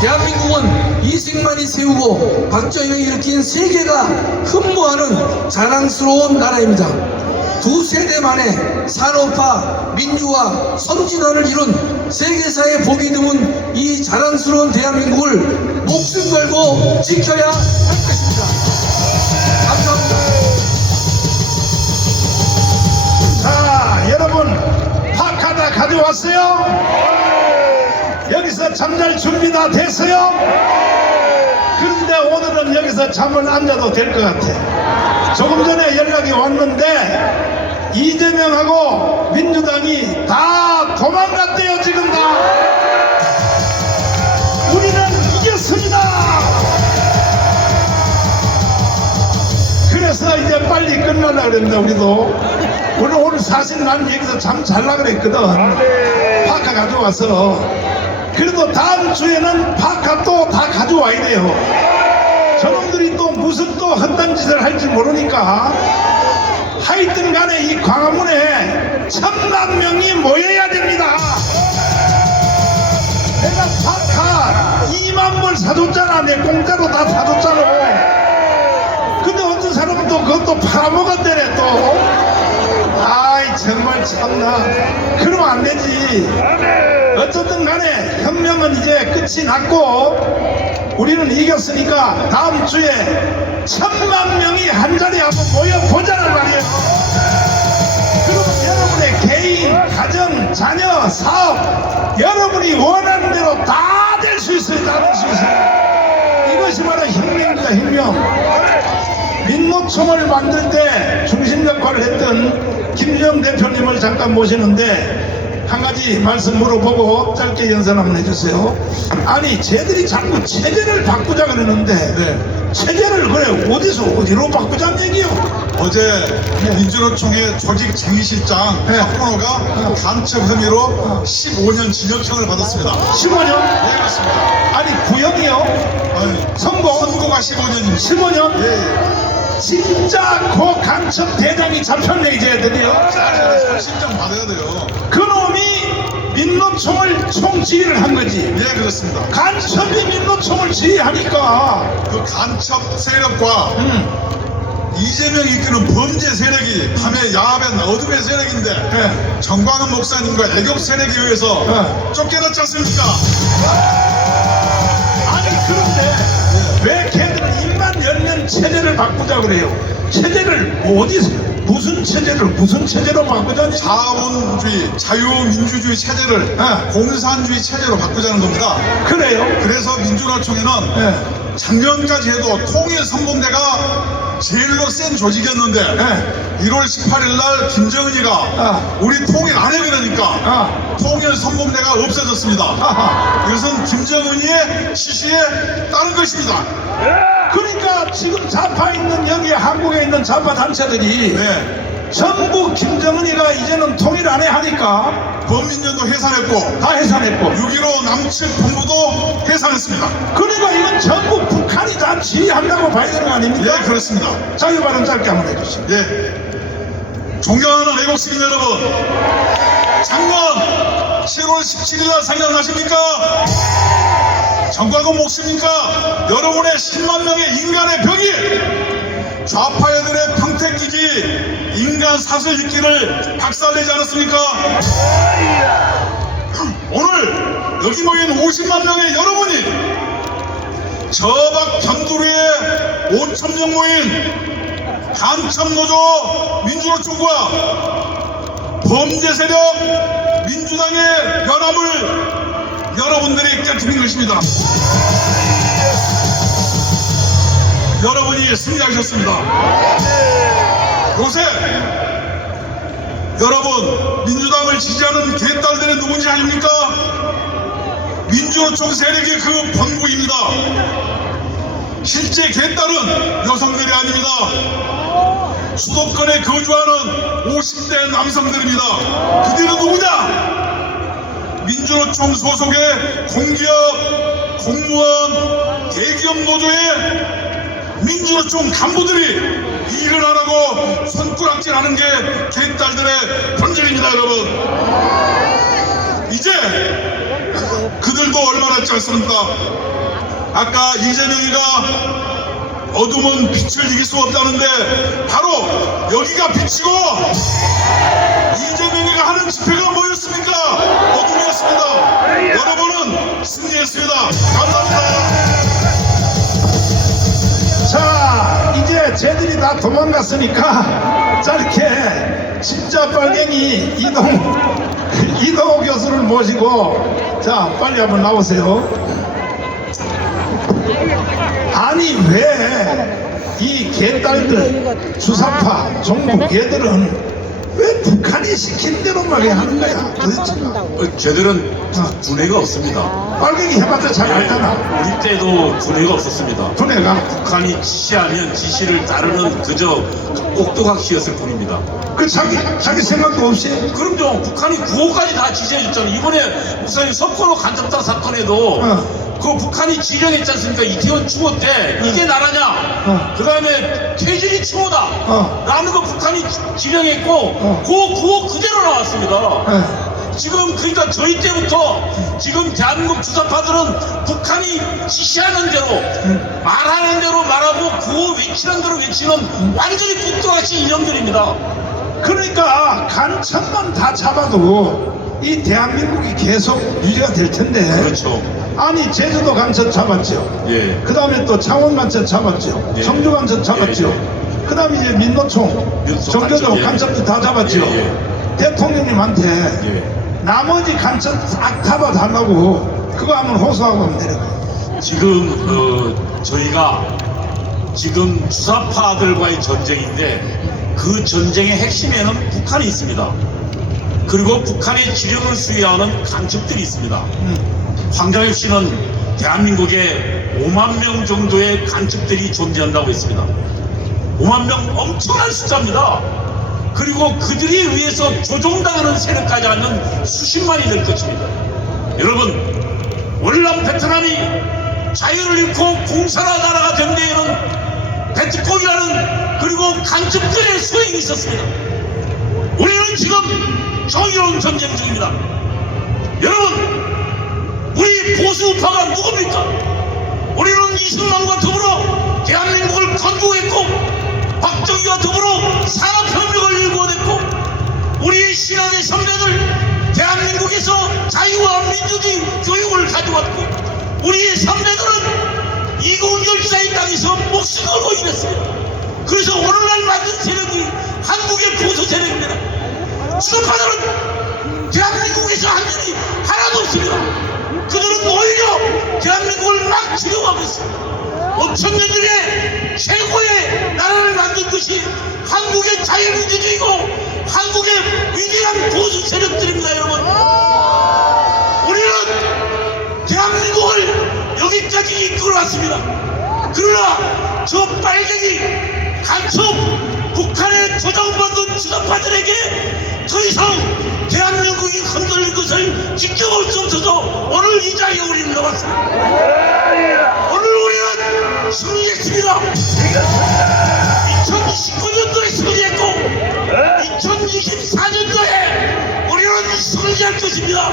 대한민국은 이승만이 세우고 박정희가 일으킨 세계가 흠모하는 자랑스러운 나라입니다. 두 세대 만에 산업화, 민주화, 선진화를 이룬 세계사에 보기 드문 이 자랑스러운 대한민국을 목숨 걸고 지켜야 할 것입니다. 감사합니다. 자, 여러분 파카 다 가져왔어요? 여기서 잠잘 준비 다 됐어요? 그런데 오늘은 여기서 잠을 안 자도 될 것 같아. 조금 전에 연락이 왔는데 이재명하고 민주당이 다 도망갔대요. 지금 다. 우리는 이겼습니다. 그래서 이제 빨리 끝나려고 그랬는데 우리도 오늘 사실 난 여기서 잠 잘라 그랬거든. 파카 가져와서. 그래도 다음 주에는 파카 또 다 가져와야 돼요. 저놈들이 또 무슨 또 헛된 짓을 할지 모르니까 하여튼 간에 이 광화문에 1000만 명이 모여야 됩니다. 내가 파카 2만 벌 사줬잖아. 내 공짜로 다 사줬잖아. 근데 어떤 사람은 또 그것도 팔아먹었대네 또. 아이 정말 참나. 그러면 안 되지. 어쨌든 간에 혁명은 이제 끝이 났고 우리는 이겼으니까 다음 주에 1000만 명이 한자리에 한번 모여보자는 말이에요. 그러면 여러분의 개인, 가정, 자녀, 사업 여러분이 원하는 대로 다 될 수 있어요. 다 될 수 있어요. 이것이 바로 혁명입니다. 혁명. 민노총을 만들 때 중심 역할을 했던 김주영 대표님을 잠깐 모시는데 한 가지 말씀 물어보고 짧게 연설 한번 해주세요. 아니 쟤들이 자꾸 체제를 바꾸자 그러는데 체제를 그래 어디로 바꾸자는 얘기요? 어제 민주노총의 조직쟁의실장 박건호가 간첩 혐의로 15년 징역형을 받았습니다. 15년? 네, 그렇습니다. 아니 구형이요? 아니, 선고가 15년입니다. 15년? 예. 진짜 고 간첩 대장이 잡혔네 이제 드디어. 실장 받아야 돼요. 그놈이 민노총을 총지휘를 한 거지. 네, 그렇습니다. 간첩이 민노총을 지휘하니까 그 간첩 세력과 이재명이 이끄는 범죄 세력이 밤에 야합의 어둠의 세력인데 정광훈 목사님과 애국 세력에 의해서 쫓겨났지 않습니까? 아니 그런데 왜 걔들은 입만 열면 체제를 바꾸자 그래요? 체제를 어디서 무슨 체제로 바꾸자니? 자본주의, 자유민주주의 체제를 공산주의 체제로 바꾸자는 겁니다. 그래요? 그래서 민주노총에는 작년까지 해도 통일선봉대가 제일로 센 조직이었는데 1월 18일 날 김정은이가 우리 통일 안 해 그러니까 통일선봉대가 없어졌습니다. 이것은 김정은이의 지시에 따른 것입니다. 그러니까 지금 좌파 있는 여기 한국에 있는 좌파 단체들이 전부 김정은이가 이제는 통일 안 해 하니까 범민련도 해산했고 다 해산했고 6.15 남측 본부도 해산했습니다. 그러니까 이건 전부 북한이 다 지휘한다고 봐야 되는 거 아닙니까? 예, 그렇습니다. 자유 발언 짧게 한번 해주시죠. 예. 존경하는 애국시민 여러분, 작년 7월 17일 생각나십니까? 정광훈 몫입니까? 여러분의 10만 명의 인간의 벽이 좌파애들의 평택기지 인간 사슬 잇기를 박살내지 않았습니까? 오늘 여기 모인 50만 명의 여러분이 저밖 변두리에 5,000명 모인 간첩노조 민주노총과 범죄 세력 민주당의 연합을 여러분들이 깨뜨린 것입니다. 여러분이 승리하셨습니다. 요새 여러분 민주당을 지지하는 개딸들이 누군지 아십니까? 민주노총 세력의 그 본부입니다. 실제 개딸은 여성들이 아닙니다. 수도권에 거주하는 50대 남성들입니다. 그들은 누구냐? 민주노총 소속의 공기업, 공무원, 대기업 노조의 민주노총 간부들이 일을 안 하고 손가락질하는 게 개딸들의 본질입니다, 여러분. 이제 그들도 얼마 남지 않습니다. 아까 이재명이가 어둠은 빛을 이길 수 없다는데 바로 여기가 빛이고 이재명이가 하는 집회가 뭐였습니까? 어둠이었습니다. 여러분은 승리했습니다. 감사합니다. 자, 이제 쟤들이 다 도망갔으니까 짧게 진짜 빨갱이 이동호 교수를 모시고 자 빨리 한번 나오세요. 아니 왜 이 개딸들 주사파 종북 얘들은 왜 북한이 시킨 대로만 해 하는 거야 도대체가? 쟤들은 두뇌가 없습니다. 빨갱이 해봤자 잘 알잖아. 우리 때도 두뇌가 없었습니다. 두뇌가 북한이 지시하면 지시를 따르는 그저 옥도각시였을 뿐입니다. 그 자기 생각도 없이. 그럼요. 북한이 9호까지 다 지시해줬잖아요. 이번에 목사님 석고로 간접당 사건에도 그 북한이 지령했지 않습니까? 이태원 추모 때 이게 나라냐? 그 다음에 퇴진이 추모다 라는 거 북한이 지령했고 그 9호 그대로 나왔습니다. 지금 그러니까 저희 때부터 지금 대한민국 주사파들은 북한이 지시하는 대로 말하는 대로 말하고 구호 외치는 대로 외치는 완전히 뚝뚝하신 인형들입니다. 그러니까 간첩만 다 잡아도 이 대한민국이 계속 유지가 될 텐데. 그렇죠. 아니 제주도 간첩 잡았죠. 예. 그 다음에 또 창원 간첩 잡았죠. 예. 청주 간첩 잡았죠. 예. 그 다음에 이제 민노총, 정교도 간첩, 예. 간첩도 다 잡았죠. 예. 대통령님한테 예. 나머지 간첩 싹 잡아달라고 그거 한번 호소하고 하면 되는. 지금 저희가 지금 주사파들과의 전쟁인데 그 전쟁의 핵심에는 북한이 있습니다. 그리고 북한의 지령을 수행하는 간첩들이 있습니다. 황장엽 씨는 대한민국에 5만 명 정도의 간첩들이 존재한다고 했습니다. 5만 명 엄청난 숫자입니다. 그리고 그들에 의해서 조종당하는 세력까지 하면 수십만이 될 것입니다. 여러분, 월남 베트남이 자유를 잃고 공산화 나라가 된 데에는 베트콩이라는 그리고 간첩들의 소행이 있었습니다. 우리는 지금 정의로운 전쟁 중입니다. 여러분, 우리 보수우파가 누굽니까? 우리는 이승만과 더불어 대한민국을 건국했고 박정희와 더불어 산업혁명을 일궈냈고 우리의 신앙의 선배들 대한민국에서 자유와 민주주의 교육을 가져왔고 우리의 선배들은 이공열사의 땅에서 목숨 걸고 일했어요. 그래서 오늘날 만든 세력이 한국의 보수 세력입니다. 주사파들은 대한민국에서 한 일이 하나도 없습니다. 그들은 오히려 대한민국을 막 지령하고 있습니다. 5,000년 전에 최고의 나라를 만든 것이 한국의 자유민주주의고 한국의 위대한 보수 세력들입니다, 여러분. 우리는 대한민국을 여기까지 이끌어왔습니다. 그러나 저 빨갱이 간첩 북한의 조정받는 주사파들에게 더 이상 대한민국이 흔들릴 것을 지켜볼 수 없어서 오늘 이 자리에 우리는 나왔습니다. 오늘 우리는 승리했습니다. 2029년도에 승리했고 2024년도에 우리는 승리할 위대한 뜻입니다.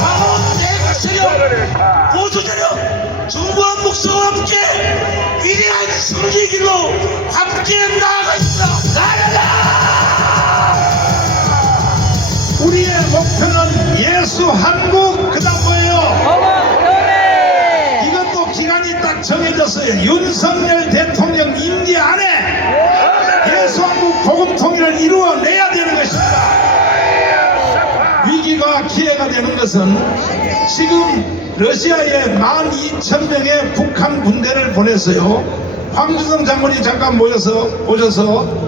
강원 내각 세력, 보수 세력, 정부한 목사와 함께 위대한 승리의 길로 함께 나아가겠습니다. 우리의 목표는 예수 한국 그다음 뭐예요? 이것도 기간이 딱 정해졌어요. 윤석열 대통령 임기 안에 예수 한국 복음 통일을 이루어내야 되는 것입니다. 위기가 기회가 되는 것은 지금 러시아에 12,000명의 북한 군대를 보냈어요. 황주성 장군이 잠깐 오셔서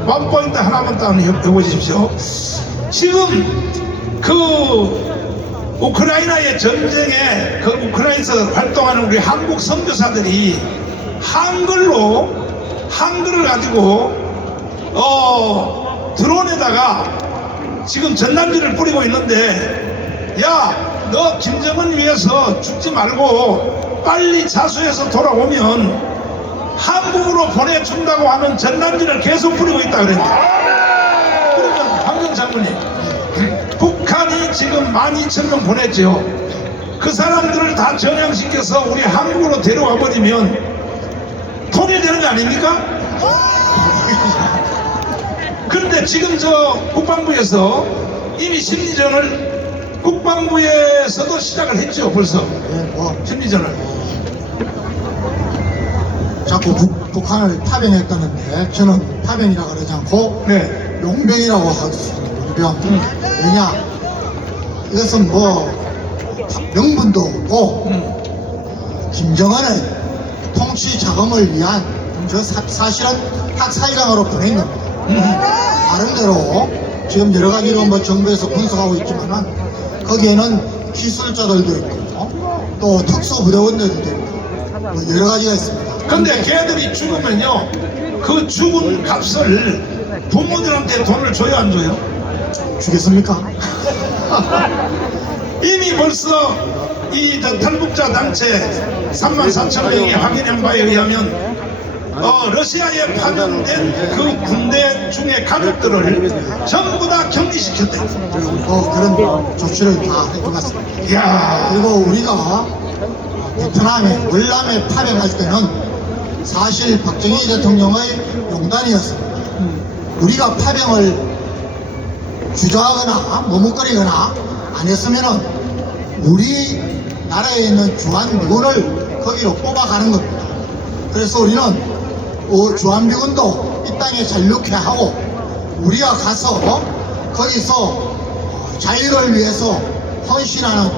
원포인트 하나만 딱 해보십시오. 지금 그 우크라이나의 전쟁에 그 우크라이나에서 활동하는 우리 한국 선교사들이 한글을 가지고 드론에다가 지금 전단지를 뿌리고 있는데, 야 너 김정은 위해서 죽지 말고 빨리 자수해서 돌아오면 한국으로 보내준다고 하는 전단지를 계속 뿌리고 있다 그랬는데, 그러면 황정 장군님, 북한이 지금 12,000명 보냈죠. 그 사람들을 다 전향시켜서 우리 한국으로 데려와 버리면 통일되는 거 아닙니까? 그런데 지금 저 국방부에서 이미 심리전을 국방부에서도 시작을 했죠. 벌써 심리전을. 자꾸 북한을 파병했다는데 저는 파병이라 그러지 않고 네. 용병이라고 하겠습니다. 용병. 왜냐? 이것은 뭐 명분도 없고 김정은의 통치 자금을 위한 사실은 학살강으로 보낸 겁니다. 나름대로 지금 여러 가지로 뭐 정부에서 분석하고 있지만은 거기에는 기술자들도 있고 또 특수부대원들도 있고 뭐 여러 가지가 있습니다. 근데 걔들이 죽으면요, 그 죽은 값을 부모들한테 돈을 줘요, 안 줘요? 주겠습니까? 이미 벌써 이 탈북자 단체 34,000명이 확인한 바에 의하면 러시아에 파견된 그 군대 중에 가족들을 전부 다 격리시켰대요. 그런 조치를 다 해주었습니다. 이야. 그리고 우리가 베트남에 월남에 파병할 때는 사실 박정희 대통령의 용단이었습니다. 우리가 파병을 주저하거나 머뭇거리거나 안 했으면은 우리나라에 있는 주한미군을 거기로 뽑아가는 겁니다. 그래서 우리는 주한미군도 이 땅에 잔류케 하고 우리가 가서 거기서 자유를 위해서 헌신하는,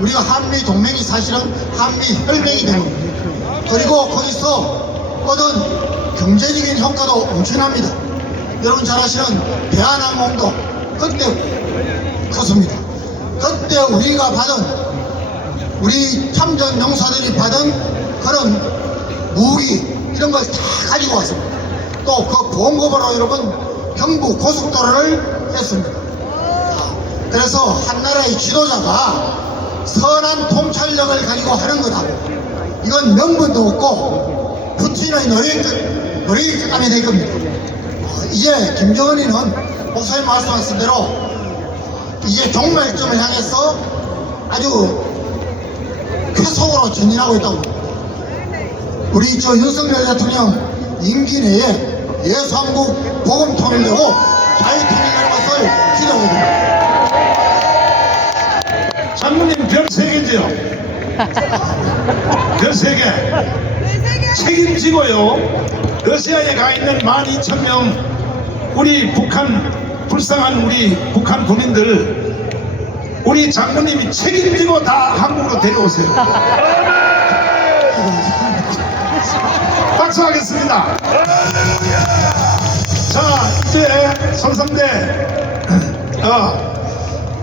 우리가 한미 동맹이 사실은 한미 혈맹이 된 겁니다. 그리고 거기서 얻은 경제적인 효과도 엄청납니다. 여러분 잘 아시는 대한항공도 그때 컸습니다. 그때 우리가 받은, 우리 참전 용사들이 받은 그런 무기 이런 걸 다 가지고 왔습니다. 또 그 보험금으로 여러분 경부 고속도로를 했습니다. 그래서 한 나라의 지도자가 선한 통찰력을 가지고 하는 거다고, 이건 명분도 없고 푸틴의 노래감이 될 겁니다. 이제 김정은이는 목사님 말씀하신 대로 이제 종말점을 향해서 아주 쾌속으로 전진하고 있다고 봅니다. 우리 윤석열 대통령 임기 내에 예수 한국 복음 통일되고 자유 통일되는 것을 기대하게 됩니다. 장모님 별 3개죠? 별 3개. 책임지고요. 러시아에 가 있는 12,000명 우리 불쌍한 우리 북한 군인들, 우리 장모님이 책임지고 다 한국으로 데려오세요. 박수하겠습니다. 자, 이제 선성대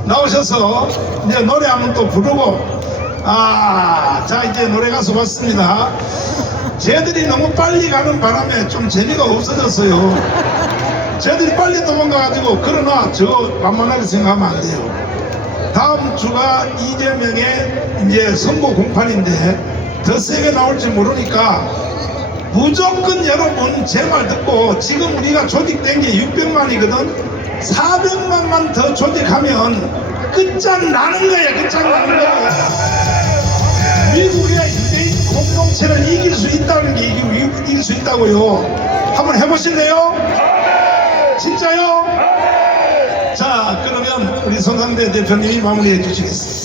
나오셔서 이제 노래 한번 또 부르고, 자 이제 노래 가수 왔습니다. 쟤들이 너무 빨리 가는 바람에 좀 재미가 없어졌어요. 쟤들이 빨리 도망가가지고, 그러나 저 만만하게 생각하면 안 돼요. 다음 주가 이재명의 이제 선거 공판인데 더 세게 나올지 모르니까 무조건 여러분 제 말 듣고, 지금 우리가 조직된 게 600만이거든 400만만 조금만 더 조직하면 끝장나는 거야. 끝장나는 거야. 미국의 유대인 공동체를 이길 수 있다는 게 이길 수 있다고요. 한번 해보실래요? 진짜요? 자, 그러면 우리 손상대 대표님이 마무리해 주시겠습니다.